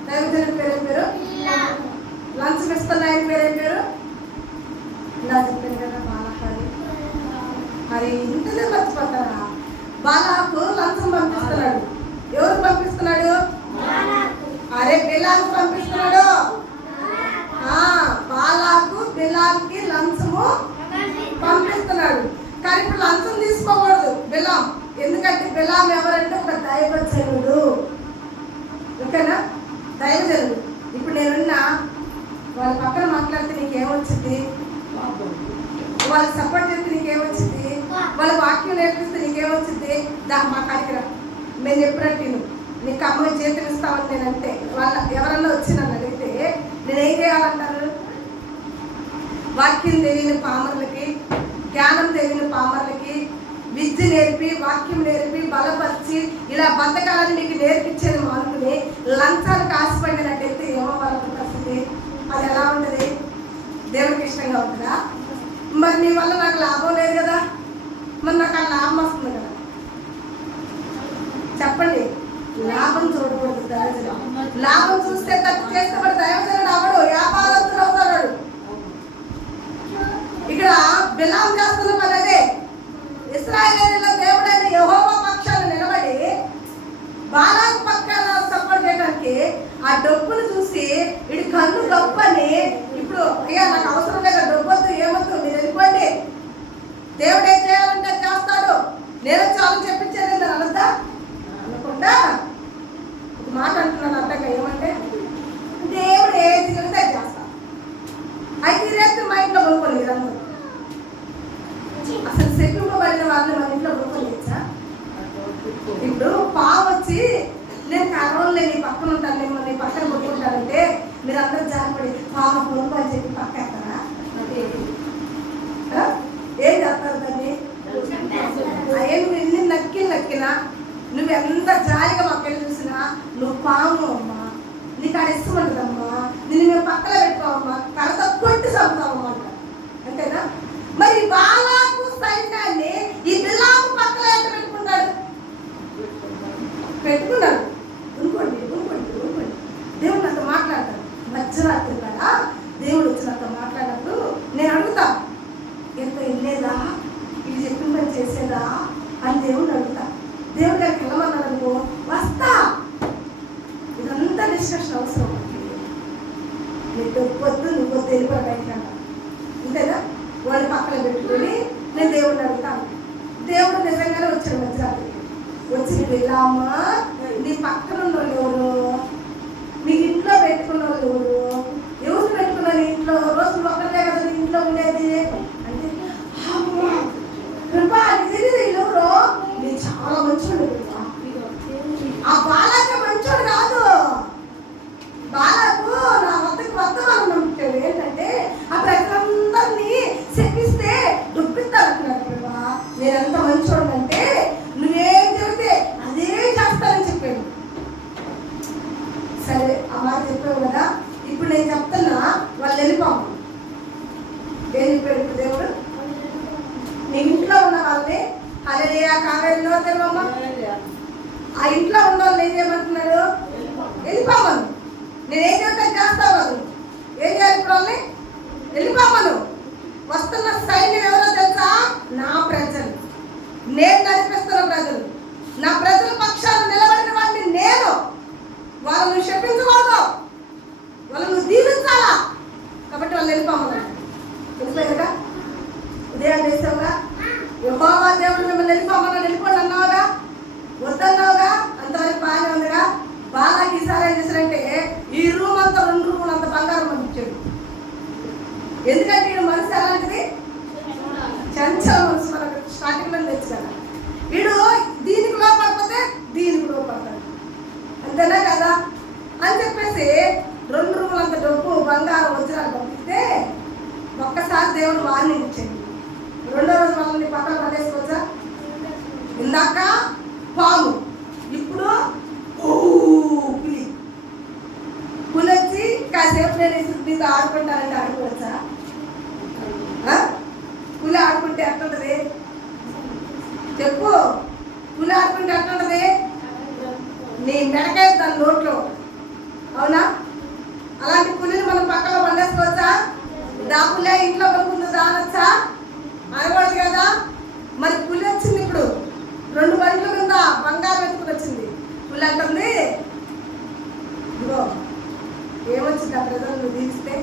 దైవజనుడి పేరు లంచం ఇస్తున్న ఆయన పేరు ఇలా చెప్పాను కదా, బాలాకారి. మరి ఇంతనే మర్చిపోతారా? బాలాకు లంచం పంపిస్తున్నాడు. ఎవరు పంపిస్తున్నాడు? అరే బిలాకు పంపిస్తున్నాడు. బాలాకు బిలాంకి లంచము పంపిస్తున్నాడు. కానీ ఇప్పుడు లంచం తీసుకోకూడదు బిలాం. ఎందుకంటే బిలాం ఎవరంటే ఒక దైవజనుడు. ఓకేనా? దైవజనుడు. ఇప్పుడు నేనున్నా వాళ్ళ పక్కన మాట్లాడితే నీకేమొచ్చింది? వాళ్ళకి సపోర్ట్ చేస్తే నీకేమొచ్చింది? వాళ్ళ వాక్యం నేర్పిస్తే నీకేమొచ్చింది? మా కాడికి రా, మేము చెప్పినట్టు నీకు అమ్మాయి చేతులు ఇస్తామని నేను అంటే ఎవరన్నా వచ్చి నన్ను అడిగితే నేనేం చేయాలంటారు? వాక్యం తెలియని పామర్లకి, జ్ఞానం తెలియని పామర్లకి విద్య నేర్పి, వాక్యం నేర్పి, బలపరిచి ఇలా బతకాలని నీకు నేర్పించేది మానుకుని లంచానికి ఆశపడినట్టయితే ఏమవ్వాలంటే పరిస్థితి? అది ఎలా ఉంటుంది? దేవుడికి ఇష్టంగా ఉంటుందా? మరి నీ వల్ల నాకు లాభం లేదు కదా, మరి నాకు ఆ లాభం వస్తుంది కదా. చెప్పండి, లాభం చూడకూడదు. దైవజనుడు లాభం చూస్తే తప్పు చేస్తే మరి దైవజనుడు అవడు, వ్యాపారస్తుడు అవుతాడు. ఇక్కడ బిలాం చేస్తున్న పని అదే. ఇశ్రాయేలీయుల దేవుడైన యెహోవా పక్షాన నిలబడి బాలాకు పక్కన సపోర్ట్ చేయడానికి ఆ డబ్బును చూసి ఇడి కన్ను గొప్పని, ఇప్పుడు అయ్యా నాకు అవసరం లేదా, డబ్బొద్దు, ఏమొద్దు, మీరు వెళ్ళిపోండి, దేవుడు ఏం చేయాలంటే చేస్తాడు, నేను చాలా చెప్పించేది నేను అనద్దా అనకుండా ఒక మాట అంటున్నాను అర్థంగా. ఏమంటే దేవుడు ఏది చెబితే చేస్తా. అయితే ఈ రేపు మా ఇంట్లో కొనుక్కోండి మీరందరూ. అసలు శపింపబడిన వాళ్ళని మన ఇంట్లో కొనుక్కోలేచ్చా? ఇప్పుడు పావు వచ్చి నేను కర్రలు నీ పక్కన ఉంటాను, నేను నీ పక్కన కొనుక్కుంటానంటే మీరు అందరూ జారిపడి పావు కొనుక్కో అని చెప్పి పక్క ఎత్తారా? ఏం చేస్తారు దాన్ని? నువ్వు ఎన్ని నక్కినా, నువ్వు ఎంత జాలిగా మాకెళ్ళి చూసినా నువ్వు పాము అమ్మా, నీకు ఆడ ఇష్టం ఉంటుందమ్మా, నిన్ను మేము పక్కన పెట్టుకోవమ్మా, కడత కొట్టి చంపుతావమ్మా అంట. అంతేనా? మరి బాలాకు సైన్యాన్ని ఈ బిలాము పక్కన ఎంత పెట్టుకున్నాడు? అనుకోండి. దేవుడు నాతో మాట్లాడతాడు. మధ్యరాత్రి కదా దేవుడు వచ్చి నాతో మాట్లాడినప్పుడు నేను అడుగుతా, ఎంత వెళ్ళేదా, ఇది చెప్పిన పని చేసేదా అని దేవుడిని అడుగుతా. దేవుడి గారికి వెళ్ళమన్నాడు అనుకో, వస్తా. ఇదంతా డిస్కషన్ అవసరం. నీకు పొద్దు నువ్వు తెలిపి బయట అంతేనా? వాళ్ళు పక్కన పెట్టుకొని నేను దేవుడిని అడుగుతాను. దేవుడు నిజంగానే వచ్చాడు మధ్యరాత్రి. వచ్చి వెళ్ళామా, నీ పక్కన ఉన్న వాళ్ళు ఎవరు, నీ ఇంట్లో పెట్టుకున్న వాళ్ళు ఎవరు పెట్టుకున్నారు ఇంట్లో? రోజు ఒక్కటే కదా నీ ఇంట్లో ఉండేది అంటే, కృపా ఎవరో నేను చాలా మంచోడు. ఆ బాలాక మంచోడు కాదు, బాలకు నా వద్దకు వద్దమని నమ్ముతాడు. ఏంటంటే ఆ ప్రజలందరినీ శపిస్తే దుఃఖిస్తానంటున్నాడు. కృపా నేను ఎంత మంచోడు అంటే నువ్వేం చెబితే అదే చేస్తానని చెప్పాడు. సరే ఆ మాట చెప్పావు కదా, ఇప్పుడు నేను చెప్తున్నా, వాళ్ళు వెళ్ళిపోము. ఏం చెప్పాడు ఇప్పుడు దేవుడు? నీ ఇంట్లో ఉన్న వాళ్ళని హల్లెలూయా కావేరిలో తెరవమ్మ, ఆ ఇంట్లో ఉన్న వాళ్ళు ఏం చేయమంటున్నాడు? వెళ్ళిపోమను. నేనేం చెప్తాను చేస్తావు వాళ్ళు. ఏం చేయాలి ఇప్పుడు? వాళ్ళని వెళ్ళిపోమను. వస్తున్న సైన్యం ఎవరో తెలుసా? నా ప్రజలు, నేను నడిపిస్తున్న ప్రజలు, నా ప్రజల పక్షాలు నిలబడిన వాడిని నేను. వాళ్ళను శపించకూడదు, వాళ్ళను దీవించాలా. కాబట్టి వాళ్ళు వెళ్ళిపోమన్నాడు. తెలిసిపోయాక ఉదయం చేసావుగా, యెహోవా దేవుడు మిమ్మల్ని వెళ్ళిపోమన్నా వెళ్ళిపోండి అన్నావుగా, వద్దన్నావుగా, అంతవరకు బాగానే ఉందిగా. బాలాకి ఈసారి ఏం చేశారంటే ఈ రూమ్ అంతా 2 రూములు అంత బంగారం పంపించాడు. ఎందుకంటే వీడు మనసు ఎలాంటిది? చంచల మనసు. మనకు స్టార్టింగ్లో తెచ్చు కదా, వీడు దీనికి లోపడిపోతే దీనికి లోపడతాడు. అంతేనా కదా అని చెప్పేసి 2 రూములు అంత డబ్బు బంగారం వజ్రాలు పంపిస్తే ఒక్కసారి దేవుడు వార్నింగ్ ఇచ్చాడు. వాళ్ళని పక్కన పడేసుకోవచ్చా? ఇందాక పాము, ఇప్పుడు పులి. పులి వచ్చి కాసేపు నేను మీతో ఆడుకుంటానంటే ఆడుకోవచ్చా? పులి ఆడుకుంటే ఎట్లుంటది చెప్పు? పులి ఆడుకుంటే ఎట్లుంటది? నీ మెడకాయ దాని నోట్లో, అవునా? అలాంటి పులిని మనం పక్కన పండేసుకోవచ్చా? పులే ఇంట్లో పడుకుంది దానొచ్చా? అనకూడదు కదా. మరి పులి వచ్చింది ఇప్పుడు 2 బండ్ల మీద బంగారం ఎత్తుకుని వచ్చింది. పులి అంటుంది, ఇదిగో ఏమొచ్చింది ఆ ప్రజలు నువ్వు తీస్తే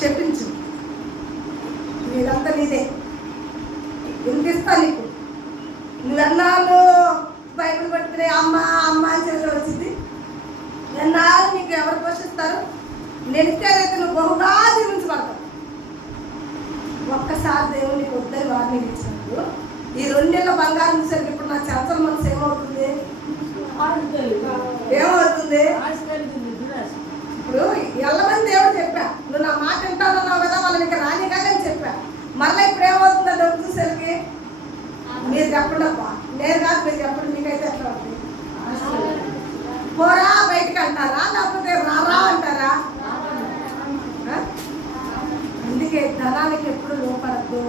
చెప్పించు, నీదంతా నీదే, ఎంత ఇస్తా నీకు. నువ్వెన్నాళ్ళు బైబిల్ పట్టుకునే అమ్మ అమ్మ అని చేతిలో వచ్చింది, ఎన్నాళ్ళు నీకు ఎవరు పోషిస్తారు? నేను ఇచ్చేదైతే నువ్వు బహుగా జీవించబడతావు. ఒక్కసారి దేవుడు నీకు వద్దని వార్నింగ్ ఇచ్చినప్పుడు ఈ 2 నెలల బంగారం చూసరికి ఇప్పుడు నా చంచల మనసు ఏమవుతుంది? ఏమవుతుంది? ఇప్పుడు ఎల్లమని దేవుడు చెప్పా, నువ్వు నా మాట వింటానన్నావు కదా, వాళ్ళని ఇంకా రాని కాదని చెప్పా. మళ్ళీ ఇప్పుడు ఏమవుతుంది? ఆ డబ్బు చూసరికి మీరు చెప్పండి అబ్బా, నేను కాదు మీరు చెప్పండి, మీకైతే ఎట్లా ఉంటుంది? పోరా బయటకు అంటారా, లేకపోతే రారా అంటారా? అందుకే ధనానికి ఎప్పుడు లోపడద్దు.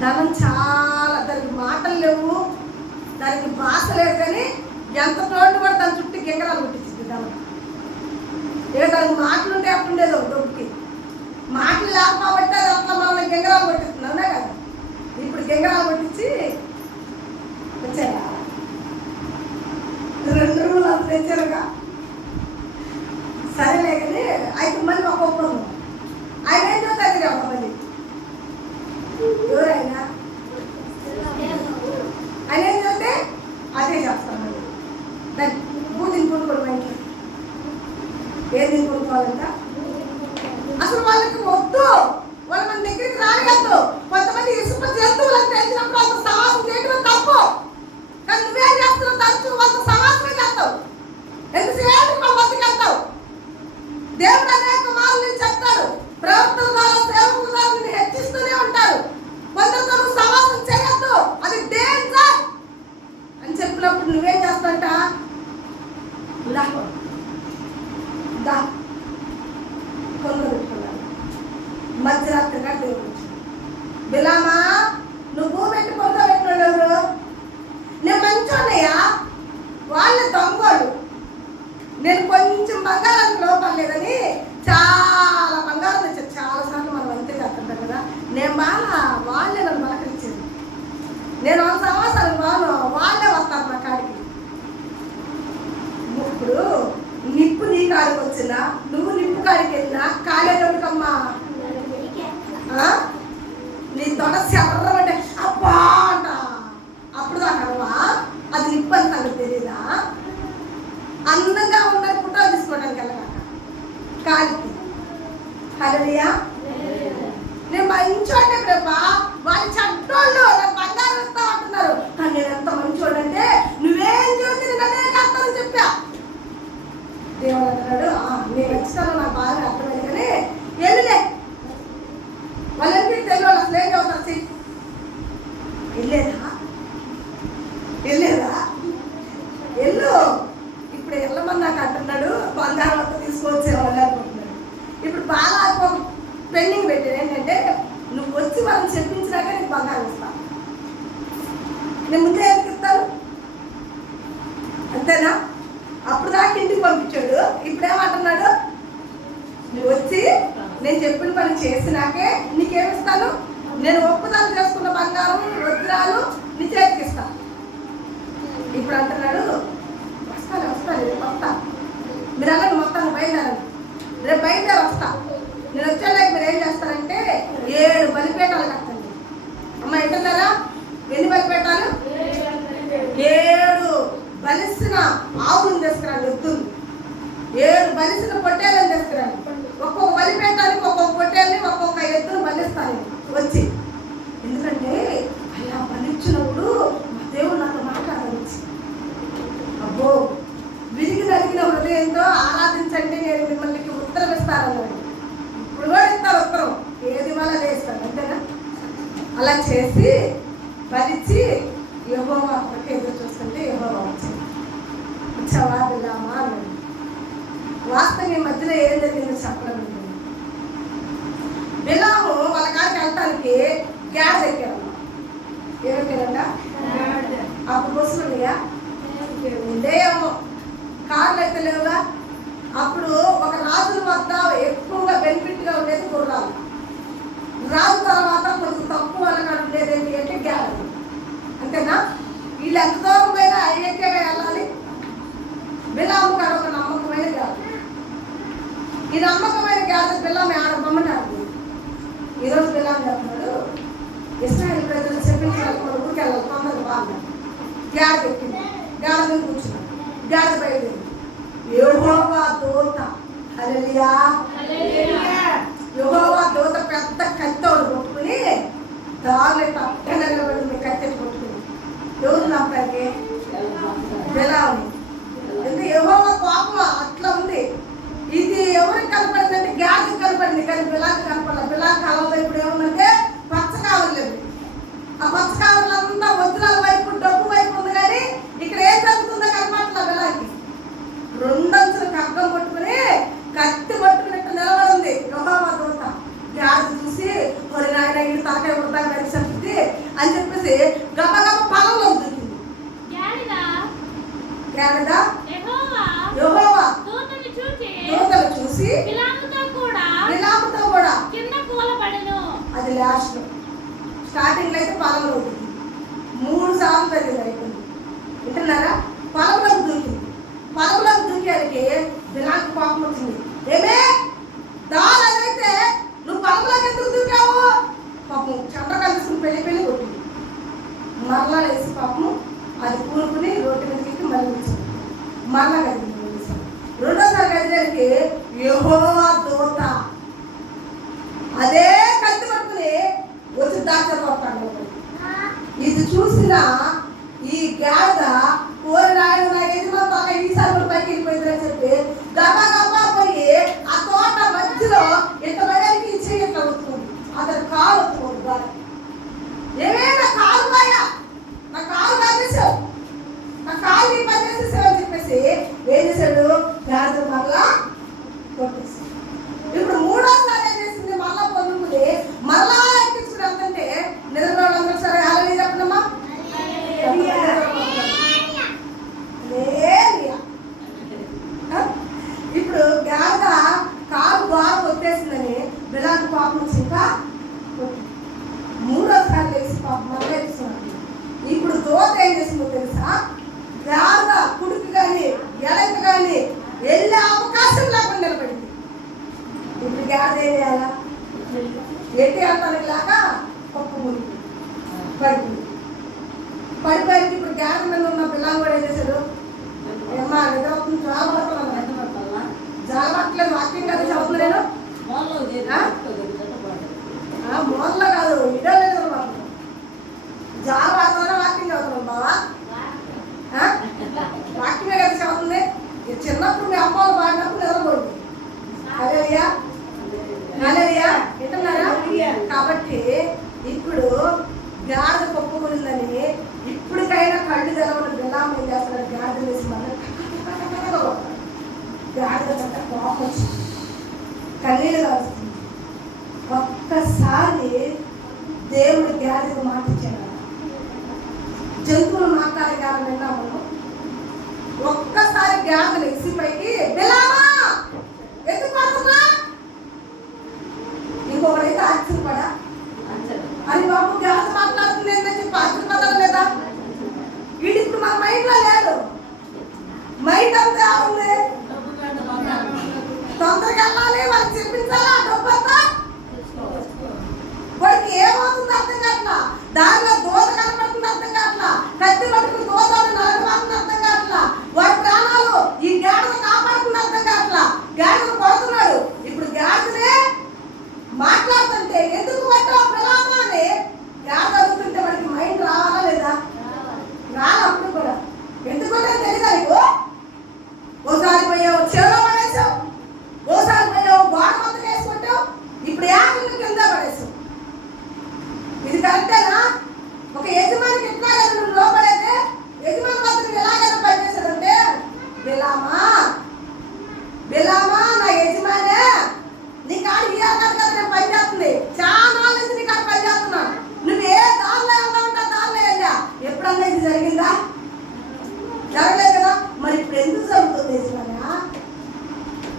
ధనం చాలా, దానికి మాటలు లేవు, దానికి భాష లేదు, కానీ ఎంత తోడు కూడా దాని చుట్టూ గింగరాలు కొట్టించింది ధనం. దానికి మాటలు ఉంటే అప్పుడు ఉండేది డబ్బుకి, మాటలు లేకపోబట్టి అది అట్లా మనల్ని గింగరాలు కొట్టిస్తుంది, అవునా కదా? ఇప్పుడు గింగరాలు కొట్టించి వచ్చారా 2 రోజులు అంత తెచ్చారుగా. సరేలే కానీ అయితే మళ్ళీ ఒక ఒప్పందం. ఆయన ఏం చూస్తారు కదా మళ్ళీ ఎవరైనా ఆయన ఏం చూస్తే అదే చేస్తాను. మళ్ళీ దాన్ని బూదిని కొనుక్కోడు మా ఇంట్లో. ఏది కొనుక్కోవాలంట? అసలు వాళ్ళకి వద్దు, వాళ్ళ మన దగ్గరికి రానివద్దు. కొంతమంది ఇసుక జంతువులను తెలిసినప్పుడు వాళ్ళతో సమాసం చేయడం తప్పు, కానీ నువ్వేం చేస్తున్నావు? తరచు వాళ్ళతో సమాసమే చేస్తావు. ఎంతసేపు వాళ్ళ వద్దకు వెళ్తావు? దేవుడు అనేక మార్లు నేను చెప్తాడు, ప్రవక్తల ద్వారా సేవకుల ద్వారా నిన్ను హెచ్చిస్తూనే ఉంటారు. కొందరితో నువ్వు సమాసం చేయొద్దు, అది డేంజర్ అని చెప్పినప్పుడు నువ్వేం చేస్తాంట? కొందరు పెట్టుకున్నాను మధ్యరాత్రిగా దేవుడు వచ్చింది. బిలామా నువ్వు భూమి పెట్టి కొందరు పెట్టినాడు ఎవరు? నేను మంచోన్నయ్యా, వాళ్ళ దొంగోళ్ళు. నేను కొంచెం బంగారానికి లోపలేదని చాలా బంగారం తెచ్చాను. చాలాసార్లు మనం అంతే చేస్తుంటాం కదా. నేను బాగా వాళ్ళే నన్ను పలకరించేది. నేను వాళ్ళ సమాసాలకు బాను, వాళ్ళే వస్తారు నా కాడికి. ఇప్పుడు నిప్పు నీ కాడికి వచ్చినా, నువ్వు నిప్పు కాడికి వెళ్ళినా కాలేదమ్మా, నీ తొడ శర్రమంటే అబ్బా అంట. అప్పుడు దాకా అది నిప్పు అని నాకు తెలీదా? అందంగా ఉన్నది ఫోటో తీసుకోవడానికి వెళ్ళగా కాలికి. హల్లెలూయా. నేను మంచోడే ప్రభా, వాళ్ళు చెడ్డోళ్ళు, నాకు బంగారం ఇస్తా అంటున్నారు, కానీ నేను ఎంత మంచోడంటే నువ్వేం చూసి నేను అదే చేస్తానని చెప్పా. దేవుడు అంటున్నాడు, నేను ఇస్తాను, నాకు బాగా అర్థమైంది, కానీ వెళ్ళలే. వాళ్ళకి తెలియదు అసలు ఏం చదువుతారు. వెళ్ళేదా వెళ్ళు. ఇప్పుడు వెళ్ళమని నాకు అంటున్నాడు, బంగారం అంతా తీసుకొచ్చే వాళ్ళు అనుకుంటున్నాడు. ఇప్పుడు బాగా పెండింగ్ పెట్టాను ఏంటంటే, నువ్వు వచ్చి వాళ్ళని చెప్పించినాక నీకు బంగారం ఇస్తాను. నేను ముందే ఎందుకు ఇస్తాను? అంతేనా? అప్పుడు దాకా ఇంటికి పంపించాడు, ఇప్పుడేమంటున్నాడు? నువ్వు వచ్చి నేను చెప్పిన పని చేసినాకే నీకేమిస్తాను? నేను ఒప్పుదాలు చేసుకున్న బంగారం వజ్రాలు నీ చేతికి ఇస్తాను. ఇప్పుడు అంటున్నాడు, వస్తాను రేపు వస్తా, మీరు అలాగే మొత్తాన్ని బయలుదేరండి, రేపు బయలుదేరి వస్తా. నేను వచ్చేలాగా మీరు ఏం చేస్తారంటే 7 బలిపేటాలు కట్టండి. అమ్మ ఎంటున్నారా? ఎన్ని బలిపేటాలు? 7 బలిసిన ఆవులను తీసుకురండి, ఎద్దులు. 7 బలిసిన పొట్టేలను తీసుకురండి. ఒక్కొక్క బలిపేటానికి ఒక్కొక్క పొట్టేల్ని ఒక్కొక్క ఎద్దును బలిస్తాను వచ్చి. ఎందుకంటే అలా బలిచ్చినప్పుడు మా దేవుడు నాతో మాట్లాడవచ్చు. అబ్బో, విరిగి నలిగిన హృదయంతో ఆరాధించండి, నేను మిమ్మల్ని ఉత్తరం ఇస్తానన్నాడు. ఇప్పుడు కూడా ఇస్తారు ఉత్తరం, ఏది వల్ల వేస్తాను, అంతేనా? అలా చేసి భరించి యెహోవా కొరకు ఎదురు చూస్తుంటే యెహోవా వచ్చింది. వచ్చావా బిలామా అన్నాడు. వాస్తవం ఈ మధ్యలో ఏం జరిగిందో చెప్పడం. బిలాము వాళ్ళ కాడికి వెళ్ళటానికి గ్యాస్ ఎక్కారు. ఏమెక్కారంట? అప్పుడు బస్సులు ఉన్నాయా? ఉండేయేమో, కార్లు అయితే లేవుగా. అప్పుడు ఒక రాజుల వద్ద ఎక్కువగా బెనిఫిట్గా ఉండేది గుర్రాలు. రాజు తర్వాత కొంచెం తక్కువ వాళ్ళగా ఉండేది ఏంటి అంటే గ్యాస్. అంతేనా? వీళ్ళు ఎంత దూరం పోయినా అయ్యేకేగా వెళ్ళాలి. బిలాము కాడ ఒక నమ్మకమైన గ్యాస్. ఈ నమ్మకమైన గ్యాస్ బిలాము ఆడబొమ్మని ఆడుతుంది. ఈరోజు బిలాము చెప్తున్నాడు, ఇశ్రాయేలు ప్రజలు చెప్పించాలి ఊరికి వెళ్ళాలి, తొందరగా వాళ్ళు గ్యాస్ ఎక్కింది. గాడి మీద కూర్చున్నాడు. గాడి బయలుదేరింది. యెహోవా దూత, హల్లెలూయా, యెహోవా దూత పెద్ద కత్తోడు కొట్టుకుని దాని పక్కన నిలబడింది. కత్తెని కొట్టుకుని ఎవరు నమ్మకానికి? బిలాము. అంటే యెహోవా కోపం అట్లా ఉంది. ఇది ఎవరికి కనపడింది అంటే గ్యాస్ కనపడింది, కానీ బిలాకి కనపడలేదు. బిలాకి కలవలో ఇప్పుడు ఏముందంటే పచ్చ కావాలి లేదు. ఆ పచ్చ కావాలంతా వజ్రాల వైపు డబ్బు వైపు ఉంది, కానీ ఇక్కడ ఏం జరుగుతుందో కనపడట్లా. బిలాకి రెండంచుల ఖడ్గం పట్టుకుని కత్తి పట్టుకున్నట్టు నిలబడింది యెహోవా దూత. గ్యాస్ చూసి మరి నాయన ఈ తలకాయ వృద్ధా నడిచింది అని చెప్పేసి గబగబ పొలంలో దూకింది. యెహోవా దూతను చూసి బిలాముతో కూడా అది లాస్ట్. స్టార్టింగ్ లో అయితే పొలంలో దూకింది. 3 సార్లు జరిగింది. అయిపోయింది. వింటున్నారా? పొలంలోకి దూకింది. పొలంలోకి దూకేనికి బిలాముకి కోపం వచ్చింది. ఏమే దానైతే నువ్వు పొలంలోకి ఎందుకు దూకావు? పాపం చెండ కలుసుకుని పెళ్లి కొట్టింది. మరలా వేసి పాపం అది కూరుకుని రోడ్డు మీదకి మళ్ళీ వచ్చింది. మరలా కదిలింది. రెండోసారి కదిలేనికి యెహోవా దూత అదే కత్తి పట్టుకుని వచ్చి దాచబోతాడు. ఇది చూసిన ఈ గాడిద కోరి రాయడు నా యజమాని తోక ఈసారి కూడా పైకి వెళ్ళిపోయిందని చెప్పి గబా గబా పోయి ఆ తోట మధ్యలో ఇంత బయటికి ఇచ్చి ఇట్లా వస్తుంది. అతను కాలు వస్తుంది. బాగా ఏమైనా కాలు బాయా, నా కాలు కాదేశావు, నా కాలు నీ పని చేసేసావు అని చెప్పేసి ఏం చేశాడు? గాడిద మరలా కొట్టేసి ఇప్పుడు 3వసారి ఏం చేసింది? మరలా పొందుకుని మరలా ఎక్కించుకుని వెళ్తుంటే నిద్రపోవాలందరూ సరే హల్లెలూయా చెప్పండమ్మా. ఇప్పుడు గాడిద కాలు ద్వారా కొట్టేసిందని బిలాము పాపం వచ్చి ఇంకా 3వసారి లేచి పాపం మరలా ఎక్కిస్తున్నాడు. ఇప్పుడు దూత ఏం చేసిందో తెలుసా? గాడిద కుడికి కానీ ఎడకి కానీ వెళ్ళే అవకాశం లేకుండా నిలబడింది. ఇప్పుడు గాడిద ఏం చేయాలా? ఎట్టి అంటానికి లేక పప్పు మురికి పడిపోయింది. ఇప్పుడు గాడిద మీద ఉన్న బిలాము కూడా ఏం చేశాడు? ఏమా నిద్ర అవుతుంది, జాలబట్టలేదు. వాక్యం కదా చదువుతున్నా నేను. మూలలో కాదు, ఇడో లేదు జాల వాడుతున్నా వాక్యం చదువుతున్నాం బావా. వాక్యమే కదా చదువుతుంది. చిన్నప్పుడు మీ అమ్మ వాళ్ళు పాడినప్పుడు నిద్రపోయింది. హల్లెలూయా, హల్లెలూయా. వింటున్నారా? కాబట్టి ఇప్పుడు గాడిద పప్పుకుందని ఇప్పటికైనా కళ్ళు తెలవని బిలాము ఏం చేస్తున్నాడు? గాడిద వేసి మళ్ళీ గాడిద కంటే కోపం వచ్చింది, కన్నీళ్ళు కాస్తుంది. ఒక్కసారి దేవుడు గాడిద మాట ఇచ్చాడు. జంతువులు మాట్లాడే గాడిద విన్నాము. ఒక్కసారి గాడిద ఎక్సిపైకి బిలామా ఎందుకు పడుతున్నా? ఇంకొకడైతే ఆశ్చర్యపడా అని బాబు గాడిద మాట్లాడుతుంది ఏంటని చెప్పి ఆశ్చర్యపడాలి లేదా? వీడి ఇప్పుడు మన మైండ్ లో లేడు. మైండ్ అంతా ఉంది, తొందరగా వెళ్ళాలి, వాళ్ళకి చెప్పించాలా డబ్బు అంతా. వాడికి ఏమవుతుంది అర్థం కావట్లా. దానిలో దోత కనపడుతుంది అర్థం కావట్లా. కత్తి పట్టుకుని దోతలు నరకమాడుతుంది అర్థం కావట్లా. వాడి ప్రాణాలు ఈ గాడిద కాపాడుతుంది అర్థం కావట్లా. గాడిద పడుతున్నాడు. ఇప్పుడు గాడిదనే మాట్లాడుతుంటే ఎందుకు పట్టావు బిలాము అని గాడిద అడుగుతుంటే వాడికి మైండ్ రావాలా లేదా? రానప్పుడు కూడా ఎందుకంటే తెలియదా నీకు? ఓసారి పోయావు చెరువులో పడేసావు, ఓసారి పోయావు గోడ మొత్తం వేసుకుంటావు, ఇప్పుడు యాక్టింగ్ కింద పడేసావు. ఇది కరెక్టేనా? ఒక యజమానికి ఎట్లా కదా నువ్వు లోపడైతే యజమాని మాత్రం ఎలాగైనా పనిచేశాడంటే, బిలామా బిలామా నా యజమానే నీ కాడ ఇయ్యాలి కదా నేను పని చేస్తుంది, చాలా నుంచి నీ కాడ పని చేస్తున్నాను, నువ్వు ఏ దానిలో వెళ్దామంటే దానిలో వెళ్ళా. ఎప్పుడన్నా ఇది జరిగిందా? జరగలేదు కదా. మరి ఇప్పుడు ఎందుకు జరుగుతుంది యజమాని?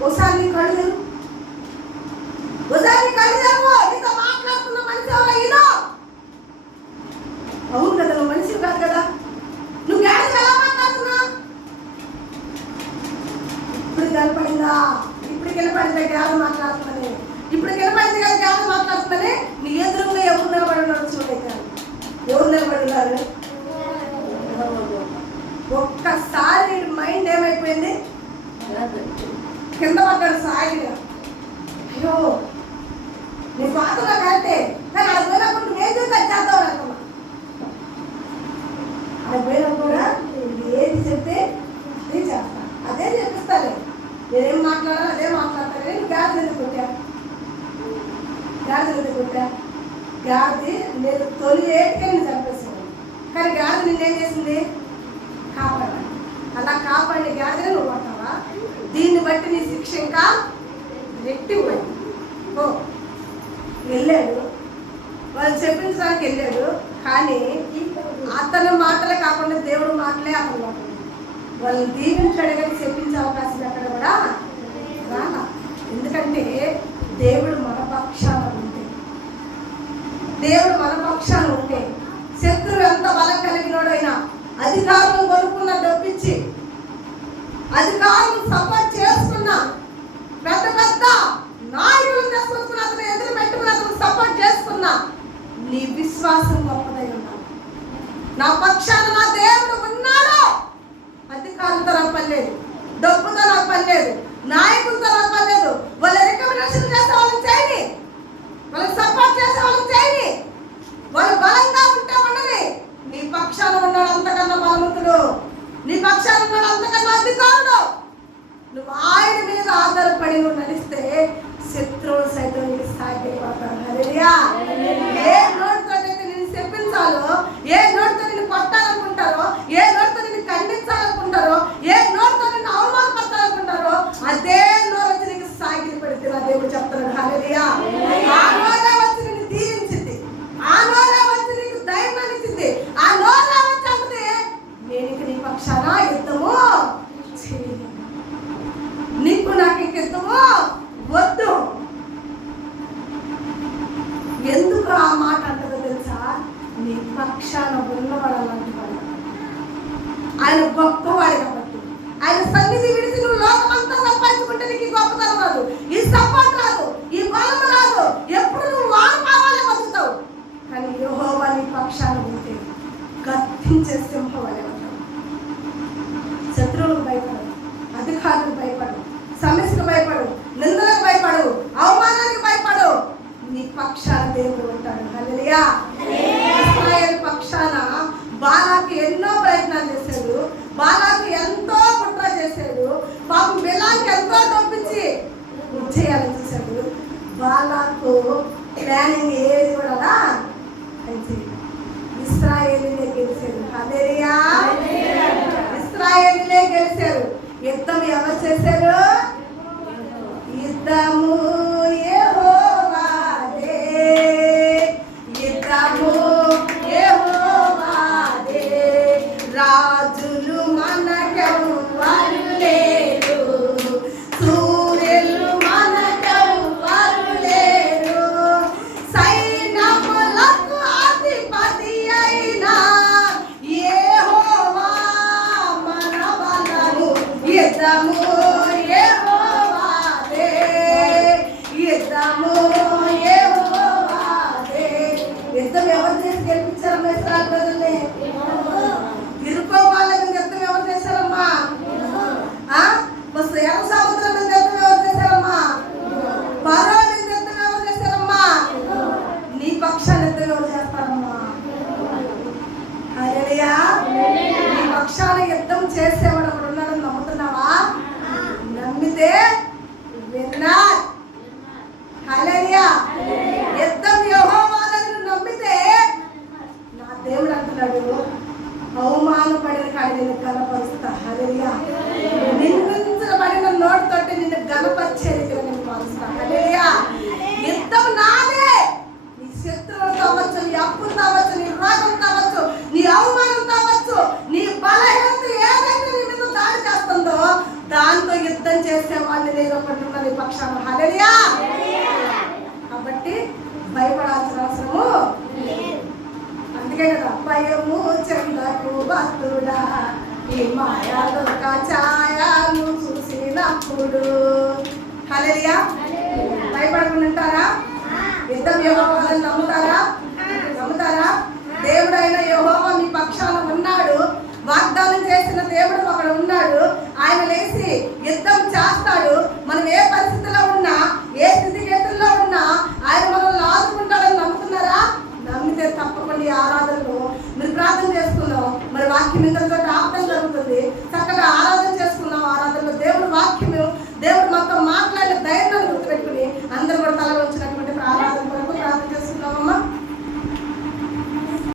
ఒకసారి నీ కళ్ళు తెరువు, ఒకసారి నీ కళ్ళు తెరువు. నీతో మాట్లాడుతున్న మనిషి ఎవరో ఈయన. అవును కదా, నువ్వు మనిషి కాదు కదా, నువ్వు గాడిద ఎలా మాట్లాడుతున్నావు? ఇప్పుడు కనపడిందా? ఇప్పుడు కనపడిందా గాడిద మాట్లాడుతుందని? ఇప్పుడు కనపడింది కదా గాడిద మాట్లాడుతుందని? నీ ఎదురుగా ఎవరు నిలబడి ఉన్నారు చూడలేదు. ఎవరు నిలబడి ఉన్నారు? ఒక్కసారి మైండ్ ఏమైపోయింది? కింద పడ్డాడు సాగిగా. అయ్యో నీ పాత్రలో కరెక్టే, కానీ అది పోయినప్పుడు నువ్వేం చేస్తే చేద్దాం అనుకున్నా. అది పోయినప్పుడు కూడా ఏది చెప్తే అదే చేస్తా, అదే చెప్పిస్తాలే. నేనేం మాట్లాడాలి అదే మాట్లాడతాను. నేను గాడిద ఎందుకు కొట్టా? గాడిద ఎందుకు కొట్టా? గాడిది నేను తొలి ఏటికే నేను చంపేసాను, కానీ గాడిద నిన్నేం చేసింది? కాపాడాలి. అలా కాపాడిన గాడిదనే నువ్వు కొట్టావా? దీన్ని బట్టి నీ శిక్ష ఇంకా రెట్టిపోయింది. ఓ వెళ్ళాడు, వాళ్ళు చెప్పించడానికి వెళ్ళాడు, కానీ అతని మాటలే కాకుండా దేవుడు మాటలే అతను మాటలు. వాళ్ళని దీవించాడు కానీ చెప్పించే అవకాశం ఎక్కడ కూడా రాలా. ఎందుకంటే దేవుడు మన పక్షాన ఉంటే, దేవుడు మన పక్షాన ఉంటే శత్రువు ఎంత బలం కలిగినోడైనా, అధికారులను కొనుక్కున్న డబ్బిచ్చి అధికారులను సపోర్ట్ చేసుకున్నా, పెద్ద పెద్ద నాయకులను తీసుకొచ్చుకున్న అతను ఎదురు పెట్టుకుని అతను సపోర్ట్ చేసుకున్నా, నీ విశ్వాసం గొప్పదై ఉండాలి. నా పక్షాన నా దేవుడు ఉన్నాడు. అధికారులతో నాకు పని లేదు, డబ్బుతో నాకు పని లేదు, నాయకులతో నాకు పని లేదు. వాళ్ళ రికమెండేషన్ చేసే వాళ్ళని చేయని, వాళ్ళకి సపోర్ట్ చేసే వాళ్ళని చేయని, వాళ్ళు బలంగా ఉంటే ఉండని. నీ పక్షాన ఉన్నాడు అంతకన్నా బలవంతుడు, నీ పక్షాన ఉన్నాడు అంతకన్నా అధికారుడు. నువ్వు ఆయన మీద ఆధారపడి నువ్వు నడిస్తే శత్రువులు సైతం నీకు సాగిపోతారు. హల్లెలూయా. ఏ నోటితో అయితే నేను చెప్పించాలో, ఏ నోటితో నేను కొట్టాలనుకుంటారో, ఏ నోటితో నేను ఖండించాలనుకుంటారో, ఏ నోటితో నేను అవమానపరచాలనుకుంటారో, అదే నోరు వచ్చి నీకు సాగిలి పెడితే నా దేవుడు చెప్తున్నాడు. హల్లెలూయా. ఆ నోరే వచ్చి నిన్ను దీవించింది, ఆ నోరే వచ్చి నీకు ధైర్యాన్ని ఇచ్చింది, ఆ నోరే వచ్చి అమ్మితే నేను నీ పక్షాన యుద్ధము చేయను, నీకు నాకు యుద్ధము వద్దు. ఎందుకు ఆ మాట అంటదో తెలుసా? నీ పక్షాన ఉన్నవాడు అలాంటి వాడు, ఆయన గొప్పవాడు కాబట్టి. ఆయన సన్నిధి విడిచి నువ్వు లోకమంతా సంపాదించుకుంటే నీకు ఈ గొప్పతనం రాదు, ఈ సపోర్ట్ రాదు, ఈ బలం రాదు. ఎప్పుడు నువ్వు వాడుకోవాలే బతుకుతావు. కానీ యెహోవా నీ పక్షాన ఉంటే గద్దించే సింహం వలె ఉంటావు. శత్రువులకు భయపడవు, అధికారులకు భయపడవు, సమస్యకు భయపడు, నిందలకు భయపడు, అవమానానికి భయపడు. నీ పక్షాన దేవుడు ఉంటాడు. హల్లెలూయా. ఇశ్రాయేలు పక్షాన బాలాకు ఎన్నో ప్రయత్నాలు చేశాడు, బాలాకు ఎంతో కుట్ర చేశాడు, పాపం బిలాంకి ఎంతో డబ్బిచ్చి చేయాలని చూశాడు. బాలాకు ప్లానింగ్ ఏది కూడా అయితే ఇశ్రాయేలునే గెలిచారు. హల్లెలూయా. ఇశ్రాయేలునే గెలిచారు. యుద్ధం ఎవరు చేశారు? యుద్ధము యెహోవాదే, యుద్ధము యెహోవాదే. రాజులు మనకెవ్వరు లేరు, సూర్యులు మనకెవ్వరు లేరు, సైన్యములకు అధిపతి అయిన యెహోవా మన బలము. యుద్ధము యెహోవాదే, యుద్ధము యెహోవాదే. యుద్ధం ఎవరు చేసి గెలిపించారమ్మా ఇశ్రాయేలు ప్రజల్ని? ఇరుకోవాల మీద యుద్ధం ఎవరు చేశారమ్మా? ఎర్ర సముద్రం మీద యుద్ధం ఎవరు చేశారమ్మా? ఫరో మీద యుద్ధం ఎవరు చేశారమ్మా? నీ పక్షాన్ని యుద్ధం ఎవరు చేస్తారమ్మా? హల్లెలూయా. నీ పక్షాన యుద్ధం చేసేవాడు అక్కడ ఉన్నాడని నమ్ముతున్నావా? నమ్మితే విన్నా. హల్లెలూయా. యుద్ధం యెహోవాదని నమ్మితే అంటున్నాడు, అవమానపడిన కాడి నిన్ను గనపరుస్తా. హల్లెలూయా. నిందించబడిన నోటితోటి నిన్ను గనపరిచే రీతిలో నేను మారుస్తా. హల్లెలూయా. యుద్ధం నాదే. నీ శత్రువులు కావచ్చు, నీ అప్పులు కావచ్చు, నీ రోగం కావచ్చు, నీ అవమానం కావచ్చు, నీ బలహీనత ఏదైతే నీ మీద దాడి చేస్తుందో దాంతో యుద్ధం చేసేవాడిని నేను ఒకటి నీ పక్షాన. హల్లెలూయా. కాబట్టి భయపడాల్సిన అవసరము లేదు. అందుకే కదా, భయము చెందకు భక్తుడా ఈ మాయాలోక ఛాయను చూసినప్పుడు. హల్లెలూయా. భయపడకుండా ఉంటారా? యుద్ధం యెహోవాని నమ్ముతారా? దేవుడైన యెహోవా మీ పక్షాన ఉన్నాడు. వాగ్దానం చేసిన దేవుడు అక్కడ ఉన్నాడు. ఆయన లేచి యుద్ధం చేస్తాడు. మనం ఏ పరిస్థితిలో ఉన్నా, ఏ స్థితిగతుల్లో ఉన్నా ఆయన మనల్ని ఆదుకుంటాడని నమ్ముతున్నారా? నమ్మితే తప్పకుండా ఈ ఆరాధనలో మీరు ప్రార్థన చేసుకున్నాం. మరి వాక్యం ఇంతతో ఆపడం జరుగుతుంది. చక్కగా ఆరాధన చేసుకున్నాం. ఆరాధనలో దేవుడు వాక్యము, దేవుడు మాతో మాట్లాడిన ధైర్యాన్ని గుర్తుపెట్టుకుని అందరూ కూడా తల